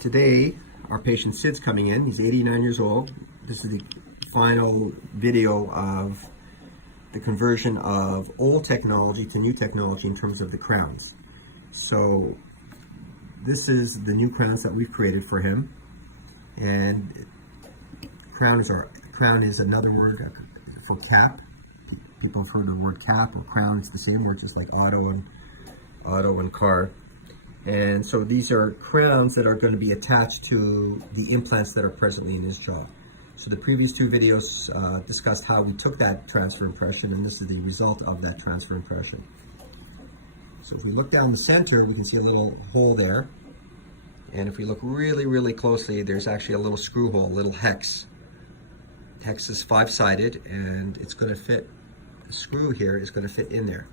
Today our patient Sid's coming in. He's 89 years old. This is the final video of the conversion of old technology to new technology in terms of the crowns. So this is the new crowns that we've created for him, and crown is another word for cap. People have heard the word cap or crown. It's the same word, just like auto and car. And so these are crowns that are going to be attached to the implants that are presently in his jaw. So the previous two videos discussed how we took that transfer impression, and this is the result of that transfer impression. So if we look down the center, we can see a little hole there. And if we look really, really closely, there's actually a little screw hole, a little hex. Hex is 5-sided, and it's going to fit, the screw here is going to fit in there.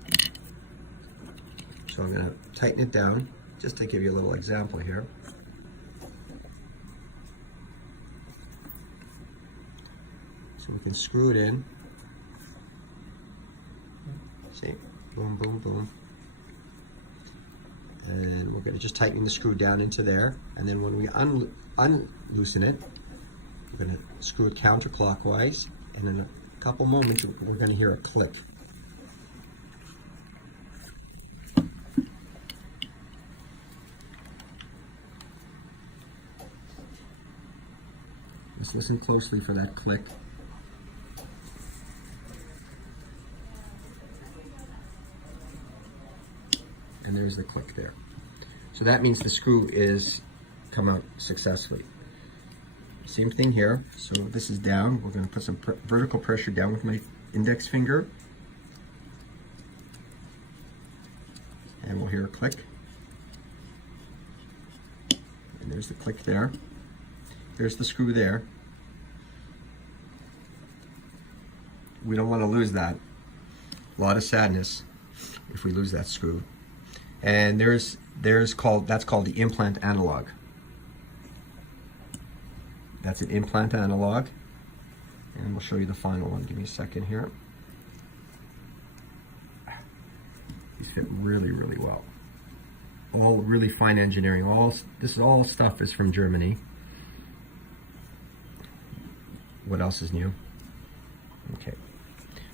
So I'm going to tighten it down, just to give you a little example here. So we can screw it in. See? Boom, boom, boom. And we're going to just tighten the screw down into there. And then when we unloosen it, we're going to screw it counterclockwise. And in a couple moments, we're going to hear a click. Let's listen closely for that click. And there's the click there. So that means the screw is come out successfully. Same thing here. So this is down. We're going to put some vertical pressure down with my index finger. And we'll hear a click. And there's the click there. There's the screw there. We don't want to lose that. A lot of sadness if we lose that screw. And that's called the implant analog. That's an implant analog. And we'll show you the final one. Give me a second here. These fit really, really well. All really fine engineering. This stuff is from Germany. What else is new? Okay,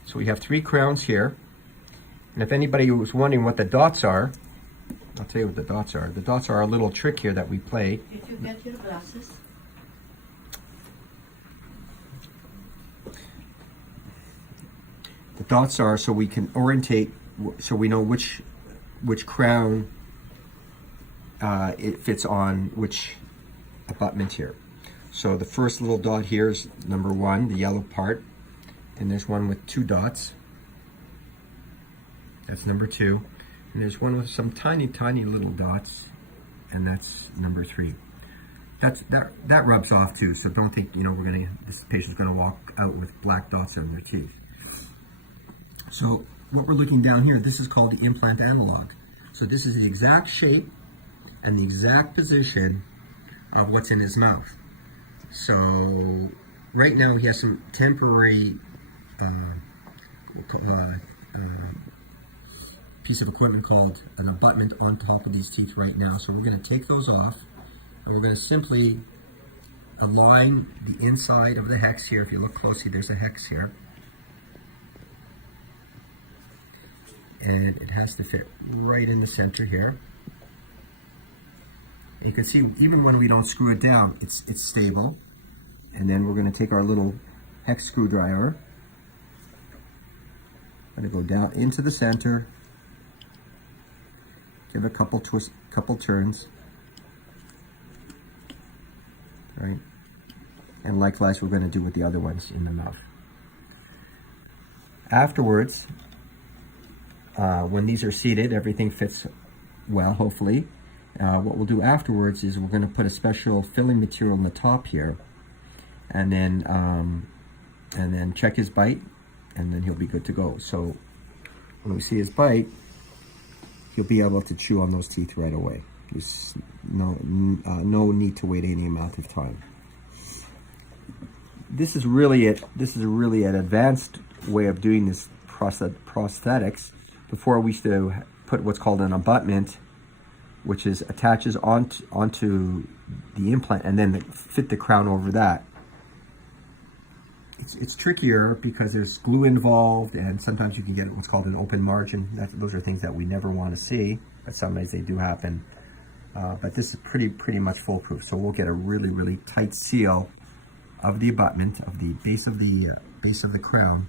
so we have 3 crowns here, and if anybody was wondering what the dots are, I'll tell you what the dots are. The dots are a little trick here that we play. Did you get your glasses? The dots are so we can orientate, so we know which crown it fits on which abutment here. So the first little dot here is number 1, the yellow part, and there's one with 2 dots. That's number 2, and there's one with some tiny, tiny little dots, and that's number 3. That rubs off too. So don't think this patient's gonna walk out with black dots on their teeth. So what we're looking down here, this is called the implant analog. So this is the exact shape and the exact position of what's in his mouth. So right now he has some temporary piece of equipment called an abutment on top of these teeth right now. So we're going to take those off, and we're going to simply align the inside of the hex here. If you look closely, there's a hex here. And it has to fit right in the center here. You can see even when we don't screw it down, it's stable. And then we're going to take our little hex screwdriver. Going to go down into the center. Give it a couple turns. Right? And likewise, we're going to do with the other ones in the mouth. Afterwards, when these are seated, everything fits well, hopefully. What we'll do afterwards is we're going to put a special filling material on the top here, and then check his bite, and then he'll be good to go. So when we see his bite, he'll be able to chew on those teeth right away. There's no need to wait any amount of time. This is really an advanced way of doing this prosthetics. Before we used to put what's called an abutment which is attaches onto the implant and then fit the crown over that. It's trickier because there's glue involved, and sometimes you can get what's called an open margin. Those are things that we never want to see, but sometimes they do happen. But this is pretty much foolproof. So we'll get a really tight seal of the abutment of the base of the crown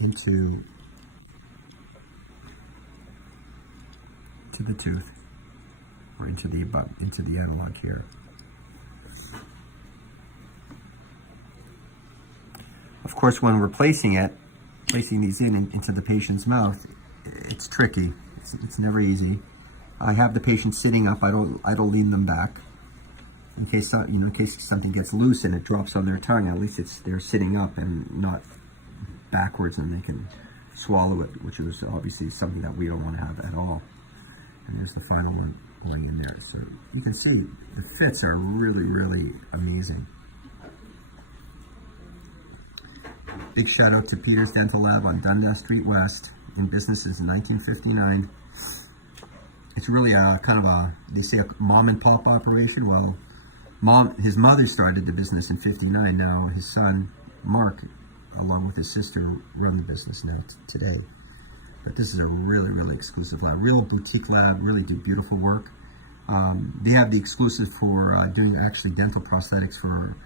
into the tooth, or into the analog here. Of course, when we're placing these into the patient's mouth, it's tricky. It's never easy. I have the patient sitting up. I don't lean them back in case something gets loose and it drops on their tongue. At least they're sitting up and not backwards, and they can swallow it, which is obviously something that we don't want to have at all. And here's the final one going in there. So you can see the fits are really amazing. Big shout out to Peter's Dental Lab on Dundas Street West, in business since 1959. It's really they say a mom and pop operation. Well, his mother started the business in 59. Now his son, Mark, along with his sister, run the business now today. But this is a really exclusive lab, real boutique lab, really do beautiful work. They have the exclusive for doing actually dental prosthetics for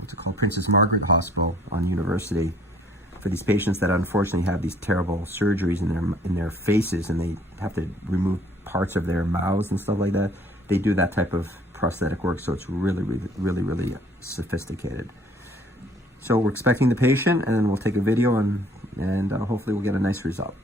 what's it called, Princess Margaret Hospital on University, for these patients that unfortunately have these terrible surgeries in their faces, and they have to remove parts of their mouths and stuff like that. They do that type of prosthetic work, so it's really sophisticated. So we're expecting the patient, and then we'll take a video, and hopefully we'll get a nice result.